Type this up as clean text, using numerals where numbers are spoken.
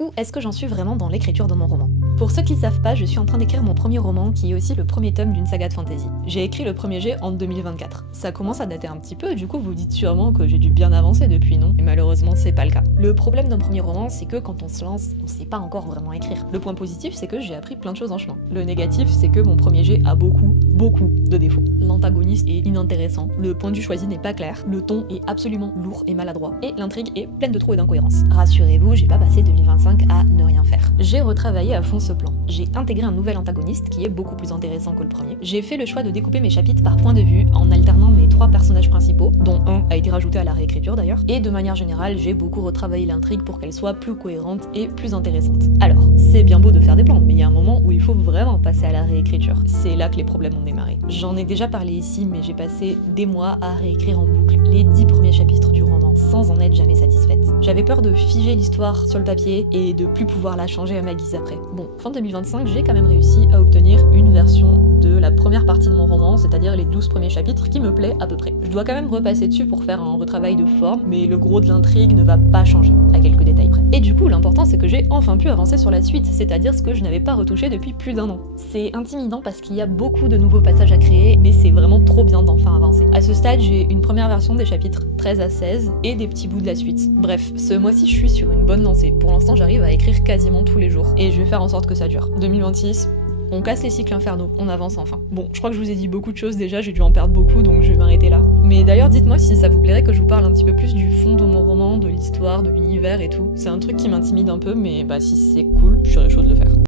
Où est-ce que j'en suis vraiment dans l'écriture de mon roman? Pour ceux qui ne savent pas, je suis en train d'écrire mon premier roman qui est aussi le premier tome d'une saga de fantasy. J'ai écrit le premier jet en 2024. Ça commence à dater un petit peu, du coup vous dites sûrement que j'ai dû bien avancer depuis, non? Et malheureusement c'est pas le cas. Le problème d'un premier roman, c'est que quand on se lance, on sait pas encore vraiment écrire. Le point positif, c'est que j'ai appris plein de choses en chemin. Le négatif, c'est que mon premier jet a beaucoup de défauts. L'antagoniste est inintéressant, le point de vue choisi n'est pas clair, le ton est absolument lourd et maladroit, et l'intrigue est pleine de trous et d'incohérences. Rassurez-vous, j'ai pas passé 2025 à ne rien faire. J'ai retravaillé à fond ce plan. J'ai intégré un nouvel antagoniste qui est beaucoup plus intéressant que le premier. J'ai fait le choix de découper mes chapitres par point de vue en alternant mes 3 personnages principaux, dont un a été rajouté à la réécriture d'ailleurs, et de manière générale, j'ai beaucoup retravaillé l'intrigue pour qu'elle soit plus cohérente et plus intéressante. Alors, c'est bien beau de faire des plans, mais il y a un moment où il faut vraiment passer à la réécriture. C'est là que les problèmes ont démarré. J'en ai déjà parlé ici, mais j'ai passé des mois à réécrire en boucle les 10 premiers chapitres du roman, sans en être jamais satisfaite. J'avais peur de figer l'histoire sur le papier et de plus pouvoir la changer à ma guise après. Bon, fin 2025, j'ai quand même réussi à obtenir une version de la première partie de mon roman, c'est-à-dire les 12 premiers chapitres, qui me plaît à peu près. Je dois quand même repasser dessus pour faire un retravail de forme, mais le gros de l'intrigue ne va pas changer, à quelques détails près. Et du coup, l'important c'est que j'ai enfin pu avancer sur la suite, c'est-à-dire ce que je n'avais pas retouché depuis plus d'1 an. C'est intimidant parce qu'il y a beaucoup de nouveaux passages à créer, mais c'est vraiment trop bien d'enfin avancer. À ce stade, j'ai une première version des chapitres 13 à 16 et des petits bouts de la suite. Bref, ce mois-ci je suis sur une bonne lancée. Pour l'instant, j'arrive à écrire quasiment tous les jours, et je vais faire en sorte que ça dure. 2026, on casse les cycles infernaux, on avance enfin. Bon, je crois que je vous ai dit beaucoup de choses déjà, j'ai dû en perdre beaucoup, donc je vais m'arrêter là. Mais d'ailleurs, dites-moi si ça vous plairait que je vous parle un petit peu plus du fond de mon roman, de l'histoire, de l'univers et tout. C'est un truc qui m'intimide un peu, mais bah si c'est cool, je serais chaud de le faire.